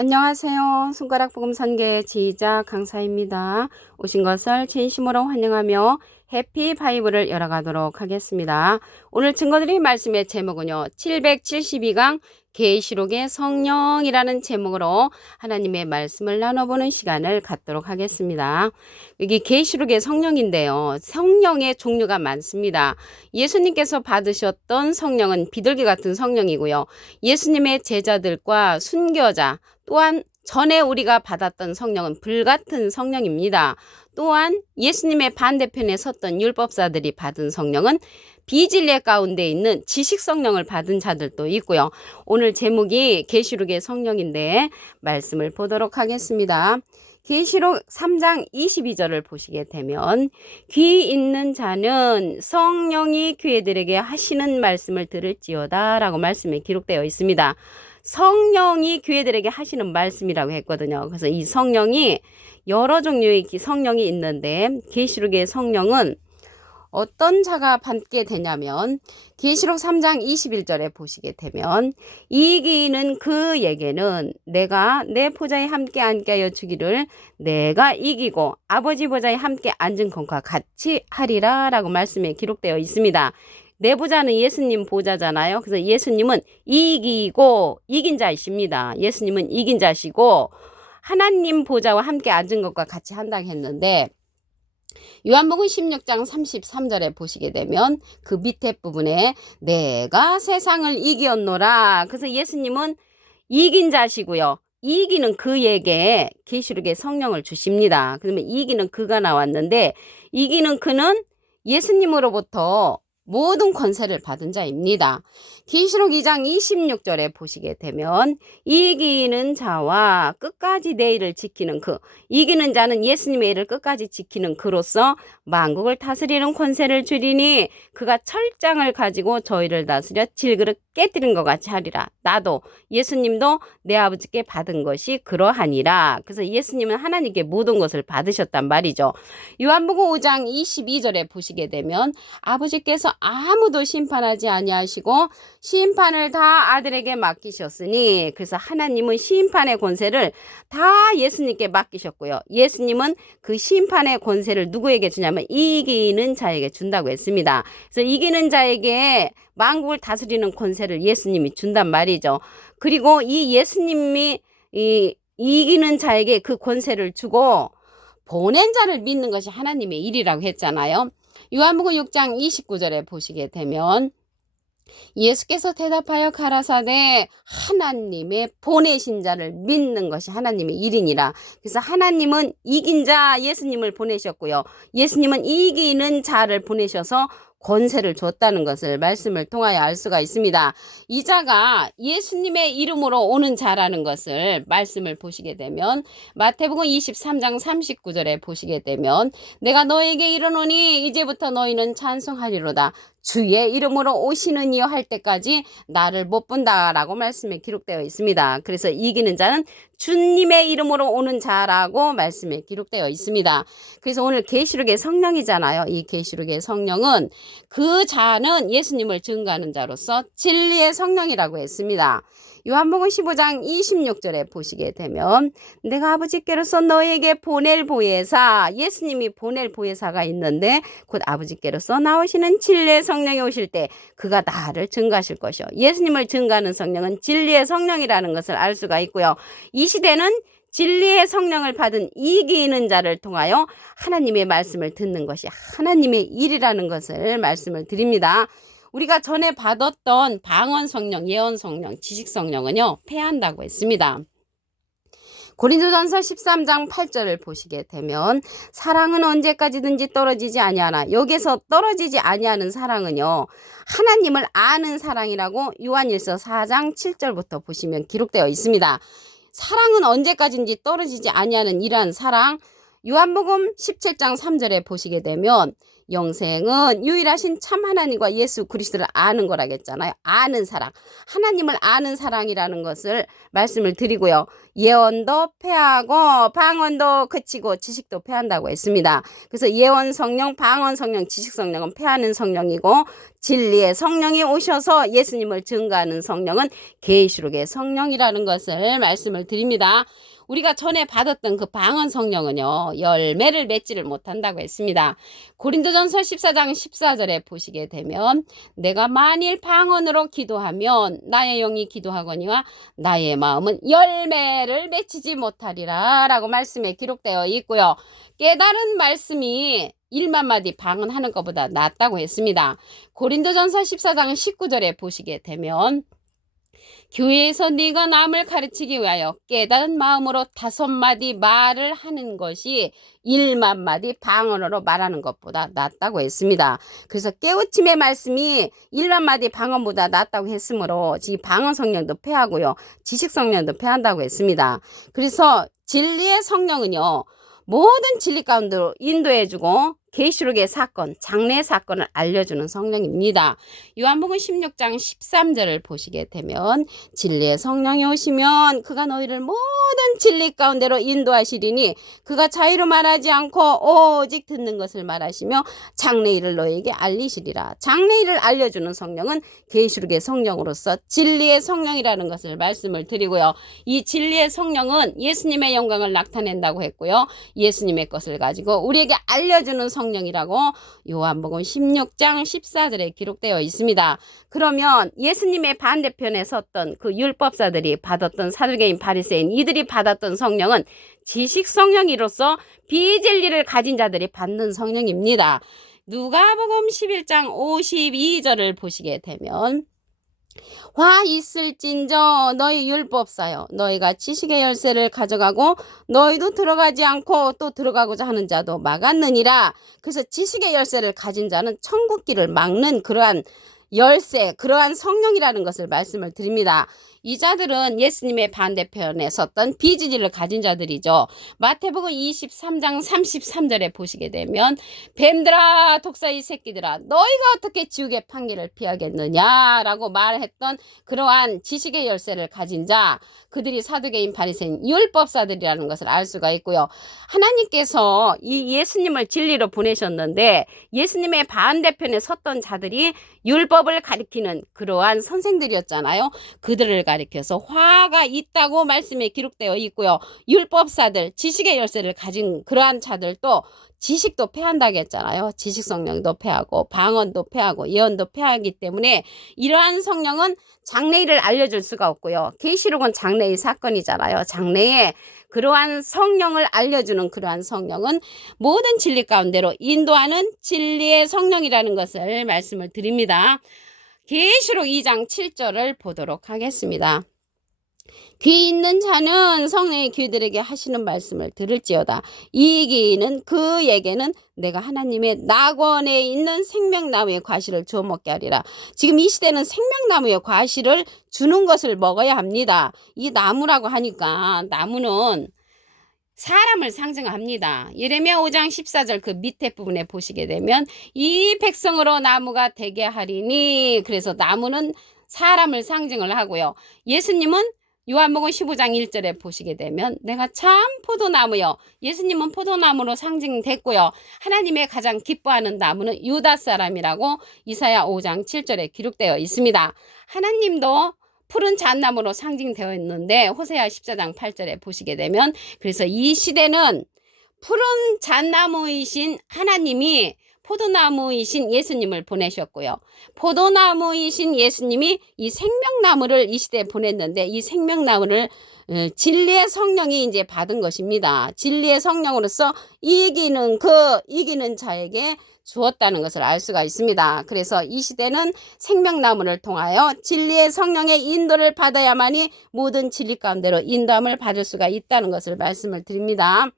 안녕하세요. 손가락 복음 선계 지휘자 강사입니다. 오신 것을 진심으로 환영하며 해피 바이블을 열어가도록 하겠습니다. 오늘 증거드릴 말씀의 제목은요. 772강 계시록의 성령이라는 제목으로 하나님의 말씀을 나눠보는 시간을 갖도록 하겠습니다. 여기 계시록의 성령인데요. 성령의 종류가 많습니다. 예수님께서 받으셨던 성령은 비둘기 같은 성령이고요. 예수님의 제자들과 순교자 또한 전에 우리가 받았던 성령은 불같은 성령입니다. 또한 예수님의 반대편에 섰던 율법사들이 받은 성령은 비진리 가운데 있는 지식 성령을 받은 자들도 있고요. 오늘 제목이 계시록의 성령인데 말씀을 보도록 하겠습니다. 계시록 3장 22절을 보시게 되면 귀 있는 자는 성령이 교회들에게 하시는 말씀을 들을지어다 라고 말씀에 기록되어 있습니다. 성령이 교회들에게 하시는 말씀이라고 했거든요. 그래서 이 성령이 여러 종류의 성령이 있는데 계시록의 성령은 어떤 자가 받게 되냐면 계시록 3장 21절에 보시게 되면 이기는 그에게는 내가 내 보좌에 함께 앉게 하여 주기를 내가 이기고 아버지 보좌에 함께 앉은 것과 같이 하리라 라고 말씀에 기록되어 있습니다. 내 보좌는 예수님 보좌잖아요. 그래서 예수님은 이기고 이긴 자이십니다. 예수님은 이긴 자시고 하나님 보좌와 함께 앉은 것과 같이 한다고 했는데 요한복음 16장 33절에 보시게 되면 그 밑에 부분에 내가 세상을 이기었노라. 그래서 예수님은 이긴 자시고요. 이기는 그에게 계시록의 성령을 주십니다. 그러면 이기는 그가 나왔는데 이기는 그는 예수님으로부터 모든 권세를 받은 자입니다. 계시록 2장 26절에 보시게 되면 이기는 자와 끝까지 내 일을 지키는 그 이기는 자는 예수님의 일을 끝까지 지키는 그로서 만국을 다스리는 권세를 주리니 그가 철장을 가지고 저희를 다스려 질그릇 깨뜨린 것 같이 하리라. 나도 예수님도 내 아버지께 받은 것이 그러하니라. 그래서 예수님은 하나님께 모든 것을 받으셨단 말이죠. 요한복음 5장 22절에 보시게 되면 아버지께서 아무도 심판하지 아니하시고 심판을 다 아들에게 맡기셨으니 그래서 하나님은 심판의 권세를 다 예수님께 맡기셨고요. 예수님은 그 심판의 권세를 누구에게 주냐면 이기는 자에게 준다고 했습니다. 그래서 이기는 자에게 만국을 다스리는 권세를 예수님이 준단 말이죠. 그리고 이 예수님이 이기는 자에게 그 권세를 주고 보낸 자를 믿는 것이 하나님의 일이라고 했잖아요. 요한복음 6장 29절에 보시게 되면 예수께서 대답하여 가라사대 하나님의 보내신 자를 믿는 것이 하나님의 일이니라. 그래서 하나님은 이긴 자 예수님을 보내셨고요. 예수님은 이기는 자를 보내셔서 권세를 줬다는 것을 말씀을 통하여 알 수가 있습니다. 이 자가 예수님의 이름으로 오는 자라는 것을 말씀을 보시게 되면 마태복음 23장 39절에 보시게 되면 내가 너에게 이르노니 이제부터 너희는 찬송하리로다. 주의 이름으로 오시는 이여 할 때까지 나를 못 본다라고 말씀에 기록되어 있습니다. 그래서 이기는 자는 주님의 이름으로 오는 자라고 말씀에 기록되어 있습니다. 그래서 오늘 계시록의 성령이잖아요. 이 계시록의 성령은 그 자는 예수님을 증거하는 자로서 진리의 성령이라고 했습니다. 요한복음 15장 26절에 보시게 되면 내가 아버지께로서 너에게 보낼 보혜사 예수님이 보낼 보혜사가 있는데 곧 아버지께로서 나오시는 진리의 성령이 오실 때 그가 나를 증거하실 것이요. 예수님을 증거하는 성령은 진리의 성령이라는 것을 알 수가 있고요. 이 시대는 진리의 성령을 받은 이기는 자를 통하여 하나님의 말씀을 듣는 것이 하나님의 일이라는 것을 말씀을 드립니다. 우리가 전에 받았던 방언 성령, 예언 성령, 지식 성령은요 패한다고 했습니다. 고린도전서 13장 8절을 보시게 되면 사랑은 언제까지든지 떨어지지 아니하나 여기서 떨어지지 아니하는 사랑은요 하나님을 아는 사랑이라고 요한일서 4장 7절부터 보시면 기록되어 있습니다. 사랑은 언제까지든지 떨어지지 아니하는 이러한 사랑 요한복음 17장 3절에 보시게 되면 영생은 유일하신 참 하나님과 예수 그리스도를 아는 거라겠잖아요. 아는 사랑. 하나님을 아는 사랑이라는 것을 말씀을 드리고요. 예언도 패하고 방언도 그치고 지식도 패한다고 했습니다. 그래서 예언 성령, 방언 성령, 지식 성령은 패하는 성령이고 진리의 성령이 오셔서 예수님을 증거하는 성령은 계시록의 성령이라는 것을 말씀을 드립니다. 우리가 전에 받았던 그 방언 성령은요, 열매를 맺지를 못한다고 했습니다. 고린도전서 14장 14절에 보시게 되면 내가 만일 방언으로 기도하면 나의 영이 기도하거니와 나의 마음은 열매를 맺히지 못하리라 라고 말씀에 기록되어 있고요. 깨달은 말씀이 1만 마디 방언하는 것보다 낫다고 했습니다. 고린도전서 14장 19절에 보시게 되면 교회에서 네가 남을 가르치기 위하여 깨달은 마음으로 5마디 말을 하는 것이 1만 마디 방언으로 말하는 것보다 낫다고 했습니다. 그래서 깨우침의 말씀이 1만 마디 방언보다 낫다고 했으므로 이 방언 성령도 패하고요, 지식 성령도 패한다고 했습니다. 그래서 진리의 성령은요, 모든 진리 가운데로 인도해주고 계시록의 사건, 장래의 사건을 알려주는 성령입니다. 요한복음 16장 13절을 보시게 되면 진리의 성령이 오시면 그가 너희를 모든 진리 가운데로 인도하시리니 그가 자유로 말하지 않고 오직 듣는 것을 말하시며 장래일을 너희에게 알리시리라. 장래일을 알려주는 성령은 계시록의 성령으로서 진리의 성령이라는 것을 말씀을 드리고요. 이 진리의 성령은 예수님의 영광을 나타낸다고 했고요, 예수님의 것을 가지고 우리에게 알려주는 성령이라고 요한복음 16장 14절에 기록되어 있습니다. 그러면 예수님의 반대편에 섰던 그 율법사들이 받았던, 사두개인 바리새인 이들이 받았던 성령은 지식 성령이로서 비진리를 가진 자들이 받는 성령입니다. 누가복음 11장 52절을 보시게 되면 화 있을진저 너희 율법사여 너희가 지식의 열쇠를 가져가고 너희도 들어가지 않고 또 들어가고자 하는 자도 막았느니라. 그래서 지식의 열쇠를 가진 자는 천국길을 막는 그러한 열쇠, 그러한 성령이라는 것을 말씀을 드립니다. 이 자들은 예수님의 반대편에 섰던 비진리를 가진 자들이죠. 마태복음 23장 33절에 보시게 되면 뱀들아 독사의 새끼들아 너희가 어떻게 지옥의 판결을 피하겠느냐라고 말했던 그러한 지식의 열쇠를 가진 자, 그들이 사두개인 바리새인 율법사들이라는 것을 알 수가 있고요. 하나님께서 이 예수님을 진리로 보내셨는데 예수님의 반대편에 섰던 자들이 율법을 가리키는 그러한 선생들이었잖아요. 그들을 가리켜서 화가 있다고 말씀에 기록되어 있고요. 율법사들, 지식의 열쇠를 가진 그러한 자들도 지식도 패한다고 했잖아요. 지식 성령도 패하고 방언도 패하고 예언도 패하기 때문에 이러한 성령은 장래일을 알려줄 수가 없고요. 계시록은 장래의 사건이잖아요. 장래에 그러한 성령을 알려주는 그러한 성령은 모든 진리 가운데로 인도하는 진리의 성령이라는 것을 말씀을 드립니다. 계시록 2장 7절을 보도록 하겠습니다. 귀 있는 자는 성령의 귀들에게 하시는 말씀을 들을지어다. 이 귀는 그에게는 내가 하나님의 낙원에 있는 생명나무의 과실을 주어 먹게 하리라. 지금 이 시대는 생명나무의 과실을 주는 것을 먹어야 합니다. 이 나무라고 하니까 나무는 사람을 상징합니다. 예레미야 5장 14절 그 밑에 부분에 보시게 되면 이 백성으로 나무가 되게 하리니, 그래서 나무는 사람을 상징을 하고요. 예수님은 요한복음 15장 1절에 보시게 되면 내가 참 포도나무요. 예수님은 포도나무로 상징됐고요. 하나님의 가장 기뻐하는 나무는 유다 사람이라고 이사야 5장 7절에 기록되어 있습니다. 하나님도 푸른 잣나무로 상징되어 있는데 호세아 14장 8절에 보시게 되면, 그래서 이 시대는 푸른 잣나무이신 하나님이 포도나무이신 예수님을 보내셨고요. 포도나무이신 예수님이 이 생명나무를 이 시대에 보냈는데 이 생명나무를 진리의 성령이 이제 받은 것입니다. 진리의 성령으로서 이기는 자에게 주었다는 것을 알 수가 있습니다. 그래서 이 시대는 생명나무를 통하여 진리의 성령의 인도를 받아야만이 모든 진리 가운데로 인도함을 받을 수가 있다는 것을 말씀을 드립니다.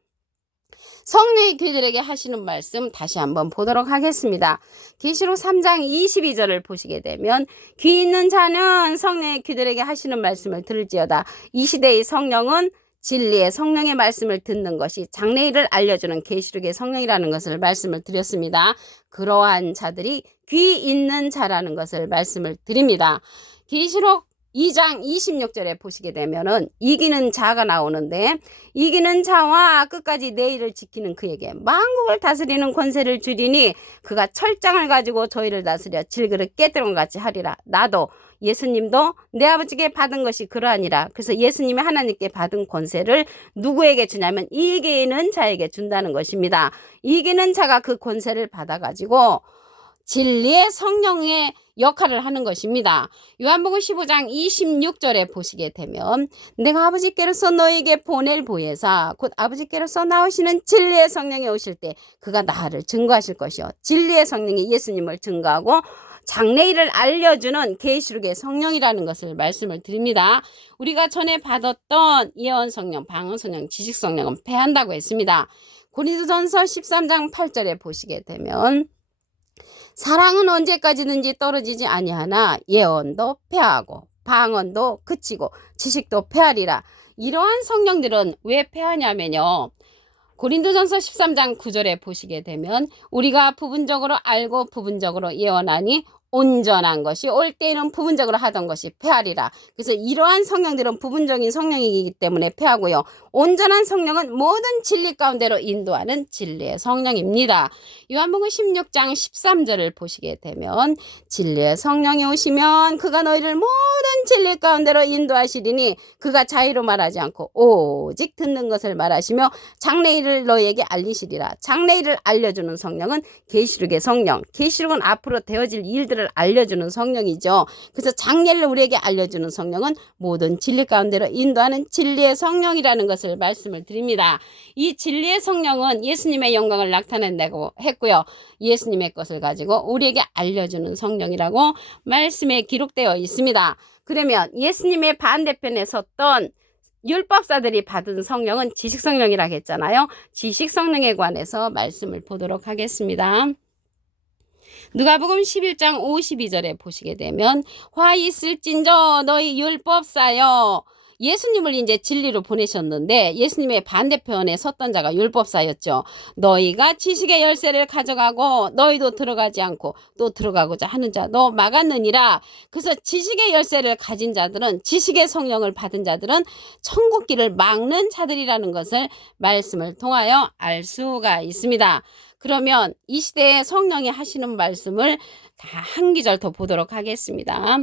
성령의 귀들에게 하시는 말씀 다시 한번 보도록 하겠습니다. 계시록 3장 22절을 보시게 되면 귀 있는 자는 성령의 귀들에게 하시는 말씀을 들을지어다. 이 시대의 성령은 진리의 성령의 말씀을 듣는 것이 장래일을 알려주는 계시록의 성령이라는 것을 말씀을 드렸습니다. 그러한 자들이 귀 있는 자라는 것을 말씀을 드립니다. 계시록 2장 26절에 보시게 되면은 이기는 자가 나오는데, 이기는 자와 끝까지 내 일을 지키는 그에게 만국을 다스리는 권세를 주리니 그가 철장을 가지고 저희를 다스려 질그릇 깨뜨린 것 같이 하리라. 나도 예수님도 내 아버지께 받은 것이 그러하니라. 그래서 예수님이 하나님께 받은 권세를 누구에게 주냐면 이기는 자에게 준다는 것입니다. 이기는 자가 그 권세를 받아가지고 진리의 성령의 역할을 하는 것입니다. 요한복음 15장 26절에 보시게 되면 내가 아버지께로서 너에게 보낼 보혜사 곧 아버지께로서 나오시는 진리의 성령이 오실 때 그가 나를 증거하실 것이요. 진리의 성령이 예수님을 증거하고 장래일을 알려주는 계시록의 성령이라는 것을 말씀을 드립니다. 우리가 전에 받았던 예언 성령, 방언 성령, 지식 성령은 패한다고 했습니다. 고린도전서 13장 8절에 보시게 되면 사랑은 언제까지든지 떨어지지 아니하나 예언도 패하고 방언도 그치고 지식도 패하리라. 이러한 성령들은 왜 패하냐면요. 고린도전서 13장 9절에 보시게 되면 우리가 부분적으로 알고 부분적으로 예언하니 온전한 것이 올 때에는 부분적으로 하던 것이 패하리라. 그래서 이러한 성령들은 부분적인 성령이기 때문에 패하고요. 온전한 성령은 모든 진리 가운데로 인도하는 진리의 성령입니다. 요한복음 16장 13절을 보시게 되면 진리의 성령이 오시면 그가 너희를 모든 진리 가운데로 인도하시리니 그가 자의로 말하지 않고 오직 듣는 것을 말하시며 장래일을 너희에게 알리시리라. 장래일을 알려주는 성령은 계시록의 성령. 계시록은 앞으로 되어질 일들을 알려주는 성령이죠. 그래서 장래를 우리에게 알려주는 성령은 모든 진리 가운데로 인도하는 진리의 성령이라는 것을 말씀을 드립니다. 이 진리의 성령은 예수님의 영광을 나타낸다고 했고요. 예수님의 것을 가지고 우리에게 알려주는 성령이라고 말씀에 기록되어 있습니다. 그러면 예수님의 반대편에 섰던 율법사들이 받은 성령은 지식성령이라고 했잖아요. 지식성령에 관해서 말씀을 보도록 하겠습니다. 누가복음 11장 52절에 보시게 되면 화 있을진저 너희 율법사여. 예수님을 이제 진리로 보내셨는데 예수님의 반대편에 섰던 자가 율법사였죠. 너희가 지식의 열쇠를 가져가고 너희도 들어가지 않고 또 들어가고자 하는 자 너 막았느니라. 그래서 지식의 열쇠를 가진 자들은, 지식의 성령을 받은 자들은 천국길을 막는 자들이라는 것을 말씀을 통하여 알 수가 있습니다. 그러면 이 시대에 성령이 하시는 말씀을 다 한 기절 더 보도록 하겠습니다.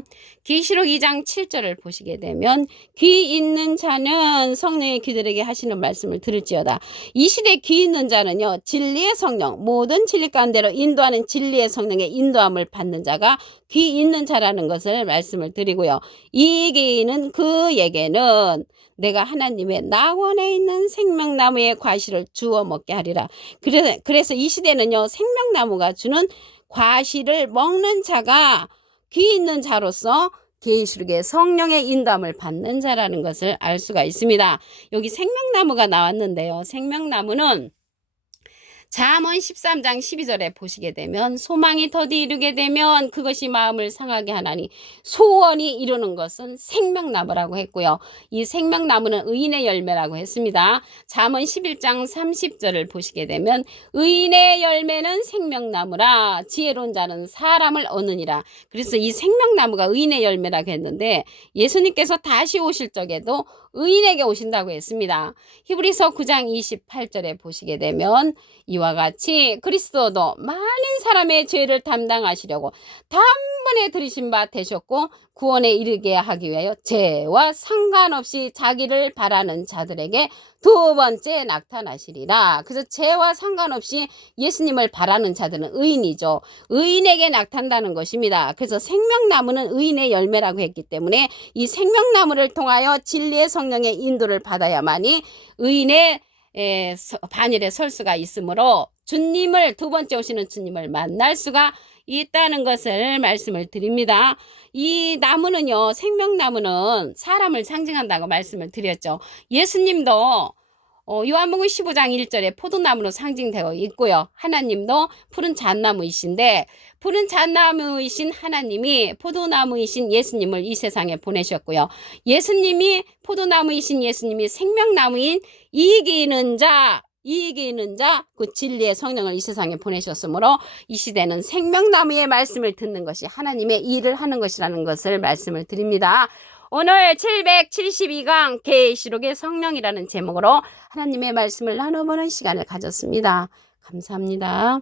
계시록 2장 7절을 보시게 되면 귀 있는 자는 성령의 귀들에게 하시는 말씀을 들을지어다. 이 시대에 귀 있는 자는요, 진리의 성령, 모든 진리 가운데로 인도하는 진리의 성령의 인도함을 받는 자가 귀 있는 자라는 것을 말씀을 드리고요. 이 귀는 그에게는 내가 하나님의 낙원에 있는 생명나무의 과실을 주워 먹게 하리라. 그래서 이 시대는요, 생명나무가 주는 과실을 먹는 자가 귀 있는 자로서 계시록의 성령의 인도함을 받는 자라는 것을 알 수가 있습니다. 여기 생명나무가 나왔는데요. 생명나무는 잠언 13장 12절에 보시게 되면 소망이 더디 이루게 되면 그것이 마음을 상하게 하나니 소원이 이루는 것은 생명나무라고 했고요. 이 생명나무는 의인의 열매라고 했습니다. 잠언 11장 30절을 보시게 되면 의인의 열매는 생명나무라 지혜로운 자는 사람을 얻느니라. 그래서 이 생명나무가 의인의 열매라고 했는데 예수님께서 다시 오실 적에도 의인에게 오신다고 했습니다. 히브리서 9장 28절에 보시게 되면 이와 같이 그리스도도 많은 사람의 죄를 담당하시려고 단번에 들이신 바 되셨고 구원에 이르게 하기 위하여 죄와 상관없이 자기를 바라는 자들에게 두 번째 나타나시리라. 그래서 죄와 상관없이 예수님을 바라는 자들은 의인이죠. 의인에게 나타난다는 것입니다. 그래서 생명나무는 의인의 열매라고 했기 때문에 이 생명나무를 통하여 진리의 성령의 인도를 받아야만이 의인의 반열에 설 수가 있으므로 주님을, 두 번째 오시는 주님을 만날 수가 있다는 것을 말씀을 드립니다. 이 나무는요, 생명나무는 사람을 상징한다고 말씀을 드렸죠. 예수님도 요한복음 15장 1절에 포도나무로 상징되어 있고요. 하나님도 푸른 잣나무이신데 푸른 잣나무이신 하나님이 포도나무이신 예수님을 이 세상에 보내셨고요. 예수님이 포도나무이신 예수님이 생명나무인 이기는 자, 그 진리의 성령을 이 세상에 보내셨으므로 이 시대는 생명나무의 말씀을 듣는 것이 하나님의 일을 하는 것이라는 것을 말씀을 드립니다. 오늘 772강 계시록의 성령이라는 제목으로 하나님의 말씀을 나눠보는 시간을 가졌습니다. 감사합니다.